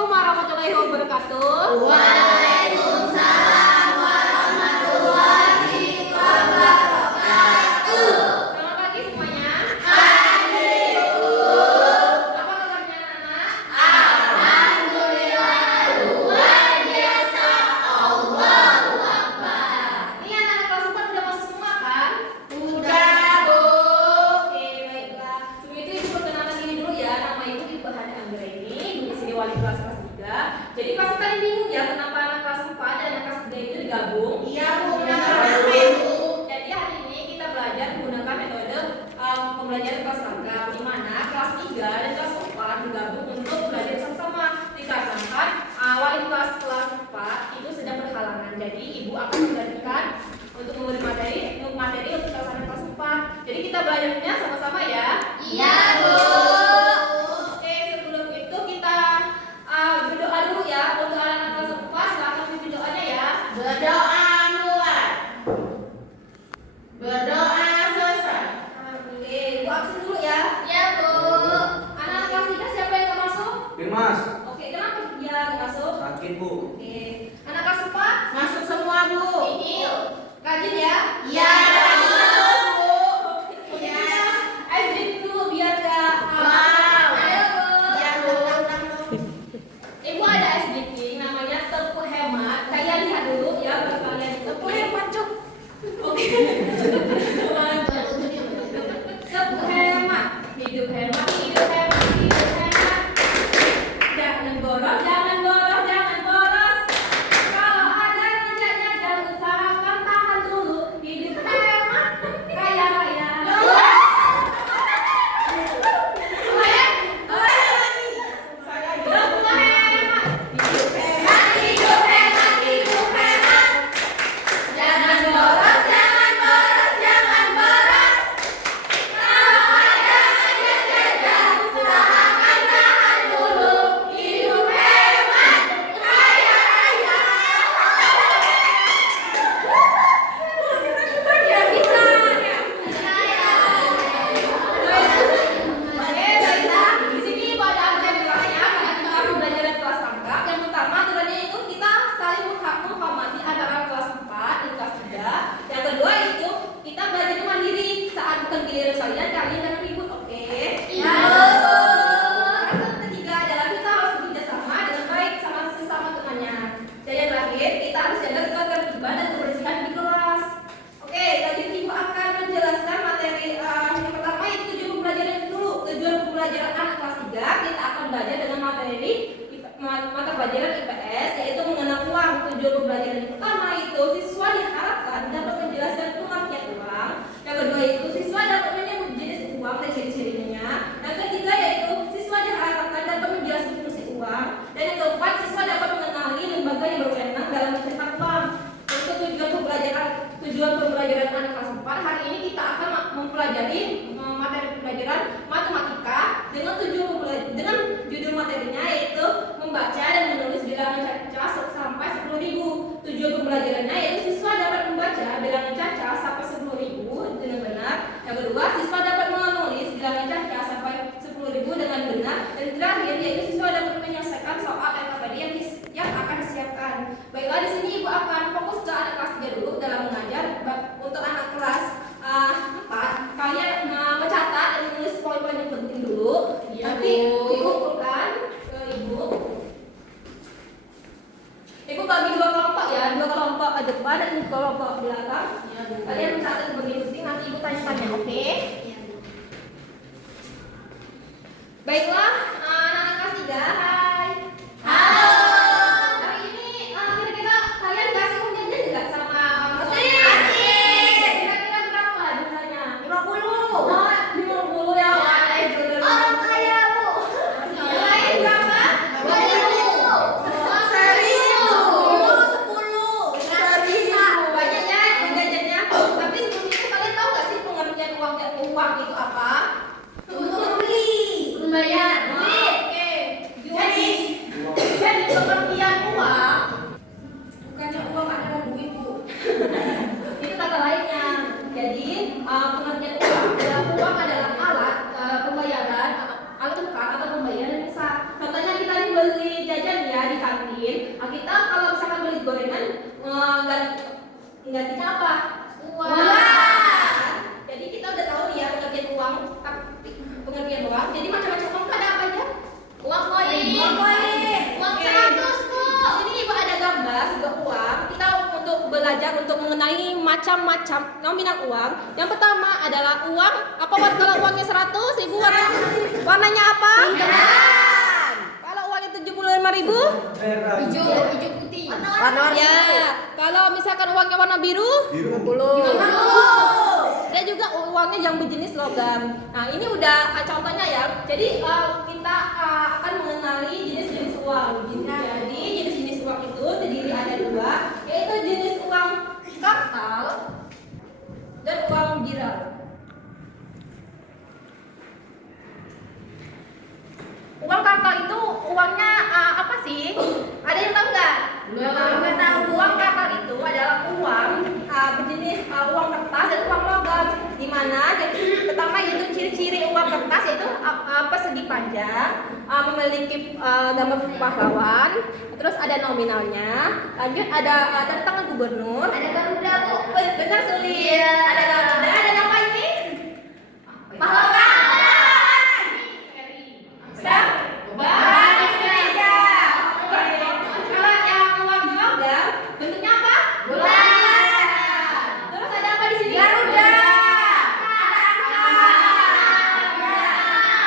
Assalamualaikum warahmatullahi wabarakatuh. Waalaikumsalam warahmatullahi wabarakatuh. Selamat pagi semuanya. Pagi, Bu. Apa kabarnya anak-anak? Alhamdulillah luar biasa. Allahu Akbar. Ini anak-anak kelas 4 udah masuk semua kan? Udah, Bu. Oke, baiklah. Sebelum itu ibu perkenalkan diri dulu ya. Nama ibu Hana Anggraini, ibu di sini wali kelas 3. Jadi pasti kalian bingung ya kenapa anak kelas 4 dan anak kelas 3 itu digabung? Iya, Bu. Kenapa, Bu? Jadi hari ini kita belajar menggunakan metode pembelajaran kelas rangkap, di mana kelas 3 dan kelas 4 bergabung untuk belajar sama-sama. Dikarenakan wali kelas 4 itu sedang berhalangan. Jadi ibu akan menggantikan untuk memberi materi untuk kelas 4. Jadi kita belajarnya sama-sama ya. Iya, Bu. Oke, sebelum itu kita berdoa dulu ya untuk anak-anak kelas 4. Silakan pimpin doanya ya. Berdoa mulai. Berdoa selesai. Oke, ibu absen dulu ya. Ya, Bu. Anak kelas 3 siapa yang nggak masuk? Firmas, Oke, kenapa dia nggak masuk? sakit Bu. Oke, anak kelas 4 Masuk semua, Bu. ini rajin ya. Ya, terus, Bu. Iya. Drink dulu biar nggak. Wow. Ayo, Bu. Ya, Bu. Ibu ada es drinking namanya tepung hemat. Kalian lihat dulu ya baru kalian tepung hemat cuk. Oke. Tepung hemat. Hidup hemat, hidup hemat, hidup hemat. Jangan boros, jangan boros, jangan boros. Kalau ada kerjanya jangan usahakan tahan dulu. Hidup hemat, kaya raya. Tepung hemat. Hidup hemat, hidup hemat. Jangan boros, jangan boros, jangan boros. Kalau ada aja jajan, usahakan tahan dulu. Hidup hemat, kaya raya. Ya bisa. Baiklah. Di sini ibu ada aktivitasnya karena kita akan belajar dari kelas rangkap. Yang pertama aturannya itu kita saling menghormati antara kelas 4 dan kelas 3. Yang kedua itu kita belajar mandiri saat bukan giliran kalian jangan ribut, oke? Iya. Yang ketiga adalah kita harus bekerja sama dengan baik sama sesama temannya. Dan yang terakhir kita harus jaga ketertiban dan kebersihan di kelas. Oke, lanjut ibu akan menjelaskan materi yang pertama itu tujuan pembelajaran dulu. Tujuan pembelajaran anak kelas 3 kita akan belajar dengan materi mata pelajaran IPS yaitu mengenal uang. Tujuan pembelajaran yang pertama itu siswa diharapkan dapat menjelaskan pengertian uang. Yang kedua itu siswa dapat menyebut jenis uang dan ciri-cirinya. Yang ketiga yaitu siswa diharapkan dapat menjelaskan fungsi uang. Dan yang keempat siswa dapat mengenali lembaga yang berwenang dalam mencetak uang. Untuk tujuan pembelajaran anak kelas 4 hari ini kita akan mempelajari materi pembelajaran matematika dengan judul materinya yaitu membaca dan menulis bilangan caca sampai 10.000. Tujuan pembelajaran Nah, kita kalau misalkan beli gorengan, gantinya apa? Uang. Jadi kita udah tahu nih ya pengertian uang, pengertian uang. Jadi macam-macam uang itu ada apa aja? Uang koin. Uang Oke. 100, Bu. Di sini ibu ada gambar juga uang. Kita untuk belajar untuk mengenai macam-macam nominal uang. Yang pertama adalah uang. Apa kalau uangnya 100, ibu warnanya apa? Kalau uangnya 75.000? Hijau putih. Ya. Kalau misalkan uangnya warna biru? Dan juga uangnya yang berjenis logam. Nah, ini udah contohnya ya. Jadi kita akan mengenali jenis-jenis uang. Jadi jenis-jenis uang itu terdiri ada dua, yaitu jenis uang kartal dan uang giral. Uang kartal itu uangnya apa sih? Ada yang tahu nggak? Nggak tahu. Uang kartal itu adalah uang berjenis uang kertas dan uang logam. Di mana jadi pertama yaitu ciri-ciri uang kertas yaitu persegi panjang, memiliki gambar pahlawan, terus ada nominalnya, lanjut ada tanda tangan gubernur, Ada Garuda, Bu. benar sulit, Iya. ada Garuda, ada apa ini? Pahlawan. Bank Indonesia. Oke. Kalau yang uang logam bentuknya apa? Bulan. Terus ada apa di sini? Garuda.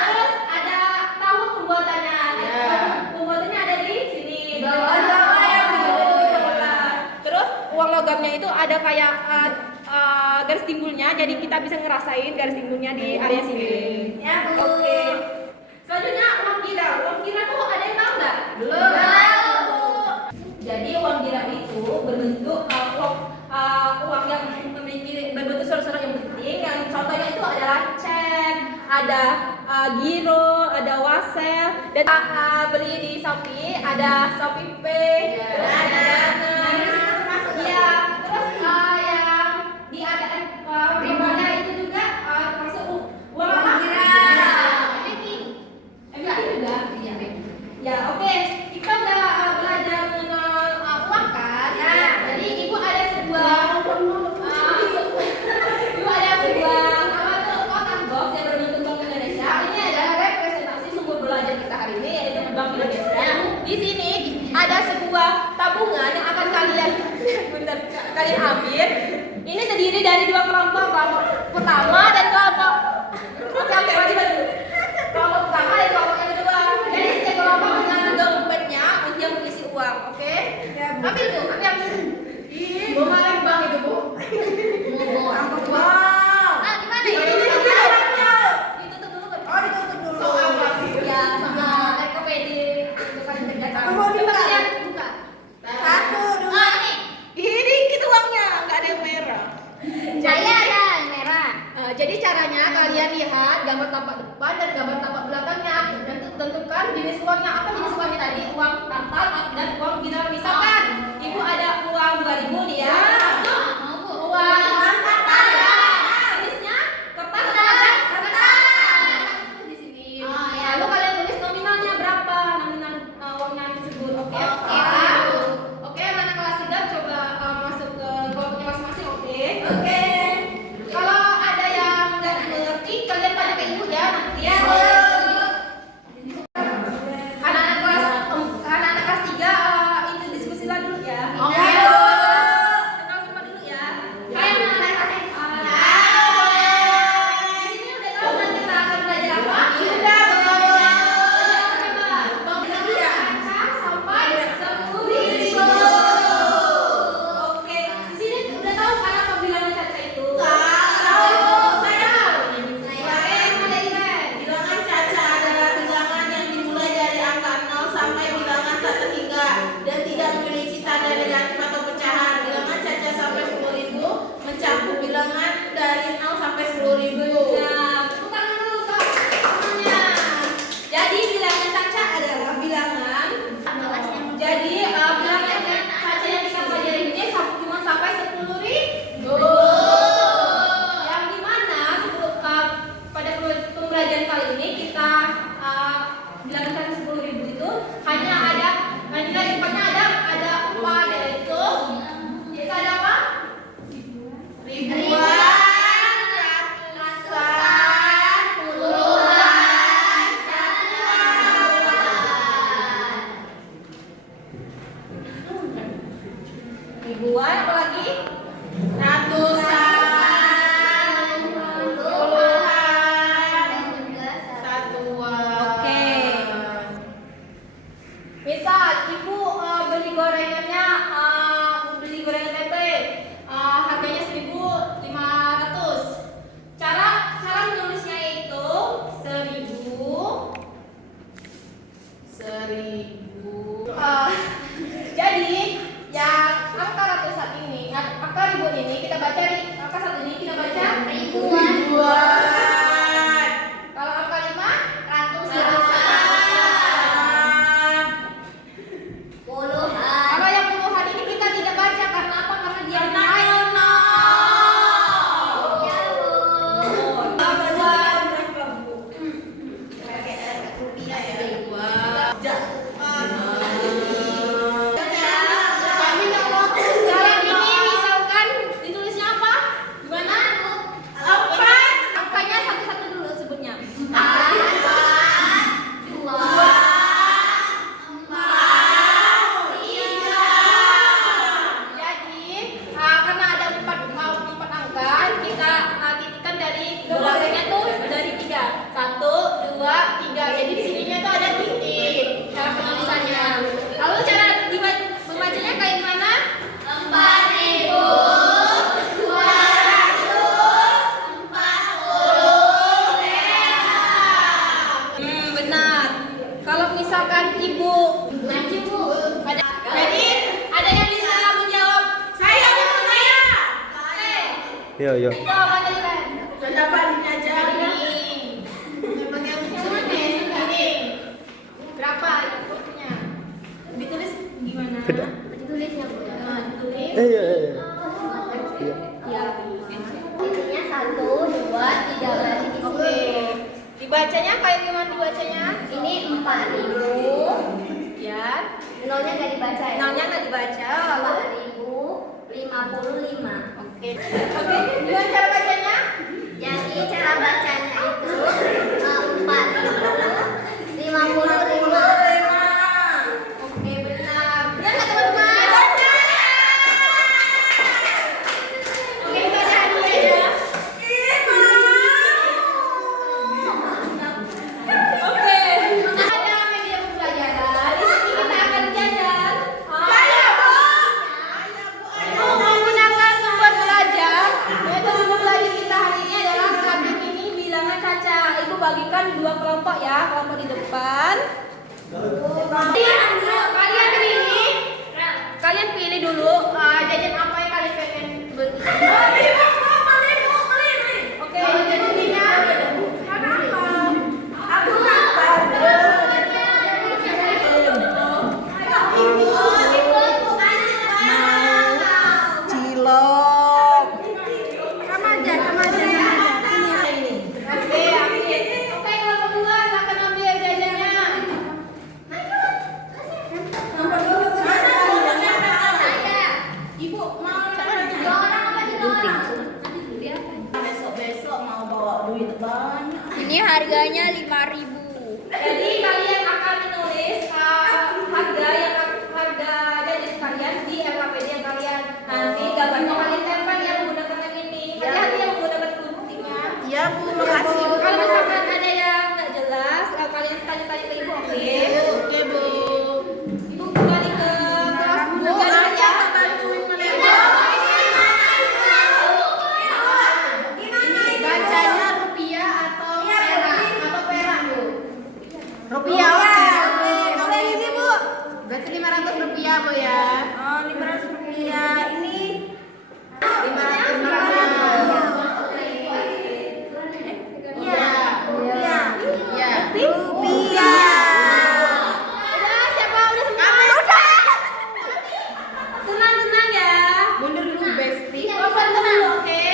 Terus ada tahun pembuatannya. Ya. Pembuatannya ada di sini. Di bawah ya, Bu. Terus uang logamnya itu ada kayak garis timbulnya, jadi kita bisa ngerasain garis timbulnya di area sini. Ya, Bu. Oke. Selanjutnya uang giral. Uang giral tuh ada yang tahu nggak? Belum tahu, Bu. Jadi uang giral itu berbentuk uang yang memiliki berbentuk surat-surat yang penting. Yang contohnya itu adalah cek, ada giro, ada wasel, dan beli di Shopee, ada Shopee Pay, Ya, terus ada ada. Dana. Di situ termasuk. Iya, terus yang di ATM ribuannya itu juga termasuk uang apa? MBK juga. Ya, oke. Kita udah belajar mengenal uang kan? Ya. Jadi ibu ada sebuah ibu ada sebuah apa tuh kotak box yang berbentuk Bank Indonesia. Ini adalah representasi sumber belajar kita hari ini yaitu Bank Indonesia. Di sini ada sebuah tabungan yang akan kalian ambil. Ini terdiri dari dua kelompok pertama dan kelompok wajib dulu. Kelompok pertama dan kelompok yang kedua. Jadi setiap kelompok dengan dompetnya untuk mengisi uang, oke? Ambil Bu, ambil. Mau maling Bang itu, Bu. Ah, gimana ya? Ditutup dulu kan? Oh, ditutup dulu. Soal apa? Ya, sama rekomendasi untuk kalian kerjakan. Mau dibuka? Coba kalian buka. 1, 2. Ini dikit uangnya, nggak ada yang merah. Saya ada yang merah. Jadi caranya kalian lihat gambar tampak depan dan gambar tampak belakangnya dan tentukan jenis uangnya. Apa jenis uangnya tadi? Uang kartal dan uang giral. Misalkan ibu ada uang 2.000 nih ya. Termasuk uang kartal ya. Jenisnya kertas atau logam? Kertas. Di sini. Oh, ya. Lalu kalian tulis nominalnya berapa, nominal uangnya tersebut. Oke. Oke. Oke, anak kelas 3 coba masuk ke kelompoknya masing-masing. Oke. Oke. Kalau ada yang nggak mengerti, kalian tanya ke ibu ya nanti. Ya, Bu. Anak-anak ribuan, apa lagi? Ratusan, Puluhan, dan juga satuan. Oke. Misal ibu beli gorengannya, beli gorengan tempe, harganya 1.500. Cara menulisnya itu 1.000. Jadi yang angka ratusan ini, angka ribuan ini kita baca angka satu ini kita baca ribuan. Kalau angka 5 Ratusan, puluhan. kalau yang puluhan ini kita tidak baca karena apa? Karena dia naik. Ya, Bu. Sekarang ini misalkan ditulisnya apa? Gimana? Angkanya satu-satu dulu sebutnya. Jadi karena ada empat angka, kita titikkan dari belakangnya tuh dari 3. 1, 2, 3. Jadi di sininya tuh ada titik. Cara penulisannya. Lalu cara membacanya kayak gimana? 4.240. Benar. Kalau misalkan ibu Maju, Bu. jadi ada yang bisa menjawab? Saya. Yo. Jawaban dari Ren. Ini. Berapa inputnya? Ditulis gimana? Beda. Tulisnya, Bu. Ditulis. Iya. Ya. Intinya 1, 2, 3 berarti di Oke. sini. Dibacanya kayak gimana dibacanya? Ini 4.000. Ya. Nolnya nggak dibaca ya? Nolnya nggak dibaca. Lalu 4.055. Oke. Gimana cara bacanya? Jadi cara bacanya itu 4.055. Oke, benar. Benar nggak teman-teman? Oke, kita ada hadiah ya. Oke. Ada media pembelajaran. Di sini kita akan jajan. Menggunakan sumber belajar. Yaitu sumber belajar kita hari ini adalah tabel ini bilangan kaca. Ibu bagikan 2 kelompok ya. Kelompok di depan. Kalian pilih dulu jajan apa yang kalian pengen beli. Oke, jajannya Cilok. Oke, kelompok 2 silakan ambil jajannya. Besok mau bawa duit banyak. Ini harganya 5.000. Jadi kalian akan menulis harga jajan kalian di LKPD yang kalian nanti gambarnya kalian tempel ya menggunakan yang ini. Hati-hati yang menggunakan guntingnya. Ya, Bu, makasih. Kalau misalkan ada yang nggak jelas, kalian tanya-tanya ke ibu, oke? Oke, Bu. Ibu kembali ke kelas belajar ya. Bacanya rupiah atau perak, Bu? Rupiah. Oke, ini, Bu. Berarti 500 rupiah, Bu ya. Oh, 500 rupiah. Ini 500 Iya. Udah, siapa udah semua? Tenang ya. Mundur dulu, Besti. Kelompok dulu, oke?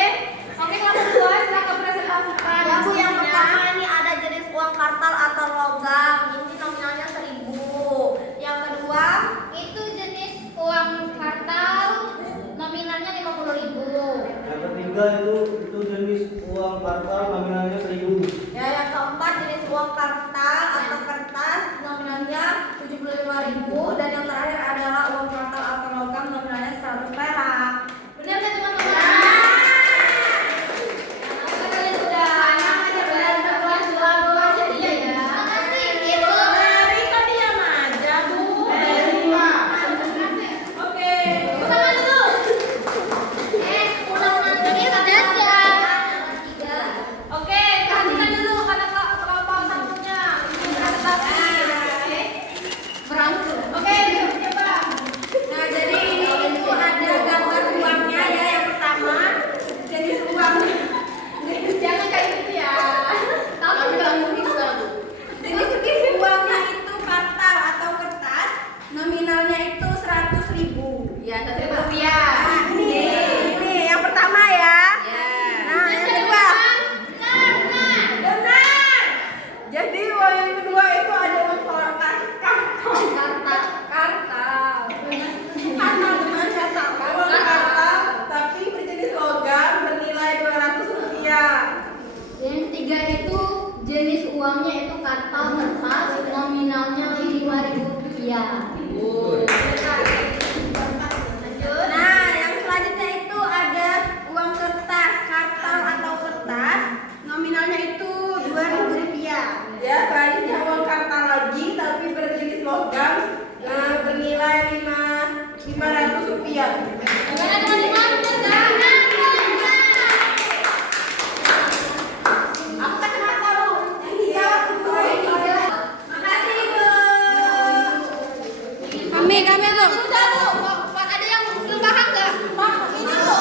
Oke, kelompok 2 silakan presentasikan. Ya Bu, yang isinya. pertama ini ada jenis uang kartal atau logam. Ini nominalnya 1.000. Yang kedua, Itu jenis uang kartal nominalnya 50.000. Yang ketiga itu jenis uang kartal nominalnya 1.000. ya yang keempat jenis uang kartal atau kertas nominalnya 75.000 dan yang terakhir adalah uang kartal atau logam nominalnya 100 perak. Ya, Rp1.000. Ini yang pertama ya. Ya. Nah, yang kedua. Benar. Jadi uang yang kedua itu ada uang kartal. Uang kartal, tapi berjenis logam bernilai Rp200. Yang ketiga itu jenis uangnya itu kartal kertas, nominalnya Rp5.000. Nah, yang selanjutnya itu ada uang kertas, kartal atau kertas, nominalnya itu Rp2.000. Ya, selanjutnya uang kartal lagi, tapi berjenis logam, bernilai Rp500. Gimana teman-teman? Aku kan cuma tahu yang dijawab sesuai. Makasih Bu. Kami Bu. Sudah Bu. Pak, ada yang belum paham nggak? Pak, ini Bu.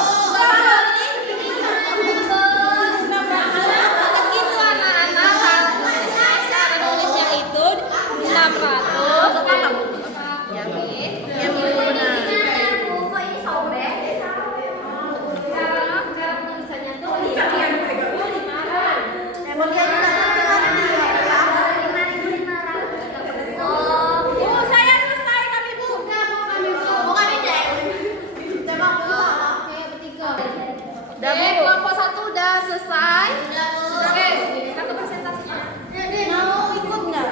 Begitu anak-anak, cara nulisnya itu 600. Ya, Min. Kok ini sobek? Cara penulisannya tuh Bu, saya selesai kami Bu. Bukan ini. Coba Bu. Oke, kelompok 1 udah selesai. Oke, satu presentasinya. Mau ikut nggak?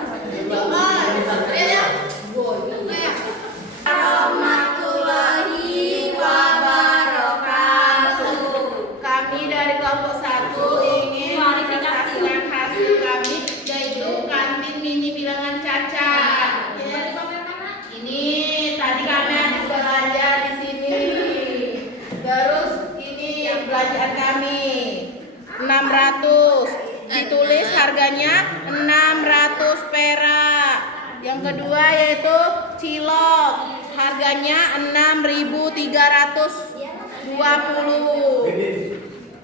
Warahmatullahi wabarakatuh. Kami dari kelompok 1 ingin mempresentasikan hasil kami, yaitu kantin mini bilangan cacat. Ini tadi kami habis belajar di sini. Terus ini belanjaan kami 600. Ditulis harganya 600 perak. Yang kedua yaitu cilok, harganya 6.320.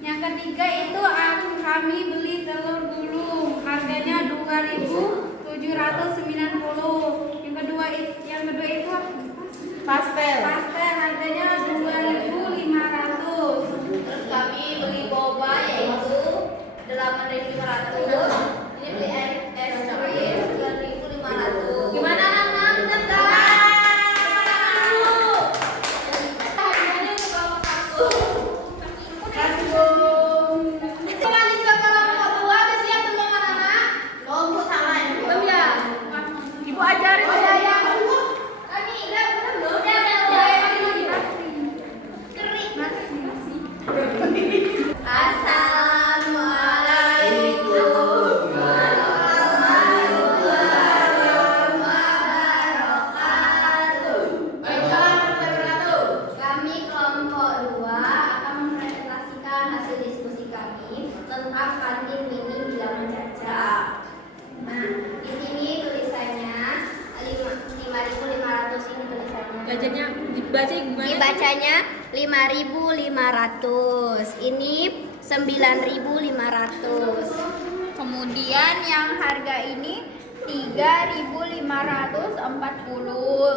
Yang ketiga itu kami beli telur gulung, harganya 2.790. Yang kedua itu Pastel. pastel, harganya 2.500. Terus kami beli boba yaitu 8.500. Ini beli es krim 9.500. Gimana anak-anak? Benar nggak? Harganya untuk kelompok 1. Kasih Bu. Lanjut ke kelompok 2, udah siap belum anak-anak? Oh, Bu salah ini. Belum ya? Ibu ajarin. Oh ya ya. Kami udah belum? Udah. Assalamualaikum warahmatullahi wabarakatuh. Kami kelompok 2 akan mempresentasikan hasil diskusi kami tentang kantin mini bilangan cacat. Nah, di sini tulisannya 5.500 ini tulisannya. Bacanya dibaca gimana? Dibacanya 5.500. Ini 9.500. Kemudian yang harga ini 3.540,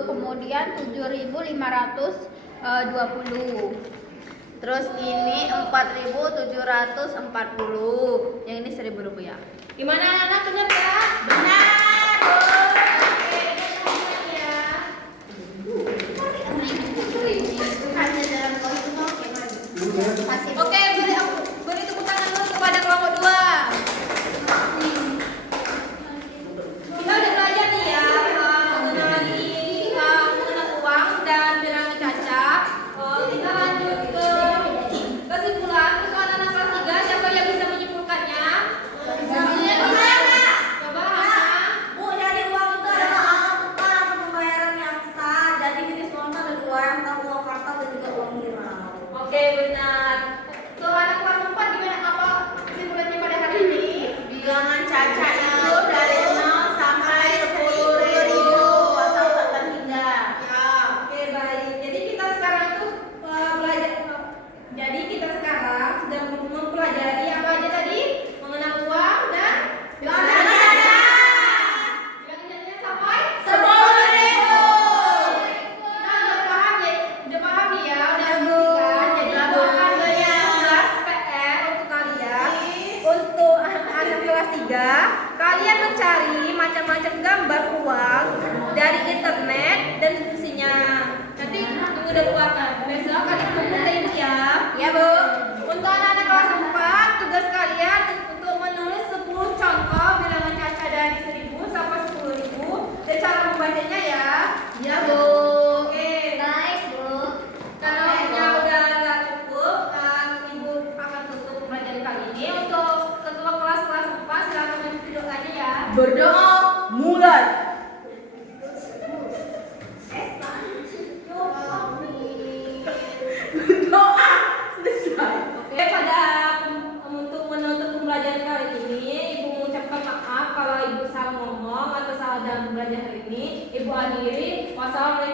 kemudian 7.520. Terus ini 4.740. Yang ini Rp1.000. Gimana anak-anak, benar ya? Benar. Oke, beri tepuk tangan dulu kepada kelompok 2. Kita udah belajar nih ya mengenai uang dan bilangan cacat. Kita lanjut ke kesimpulan. Untuk anak-anak kelas 3, siapa yang bisa menyimpulkannya? Coba Hana. Bu, dari Berdoa mulai. Berdoa selesai. Oke, untuk menutup pembelajaran kali ini, Ibu mengucapkan maaf kalau Ibu salah ngomong atau salah dalam belajar hari ini. Ibu akhiri. Wassalamualaikum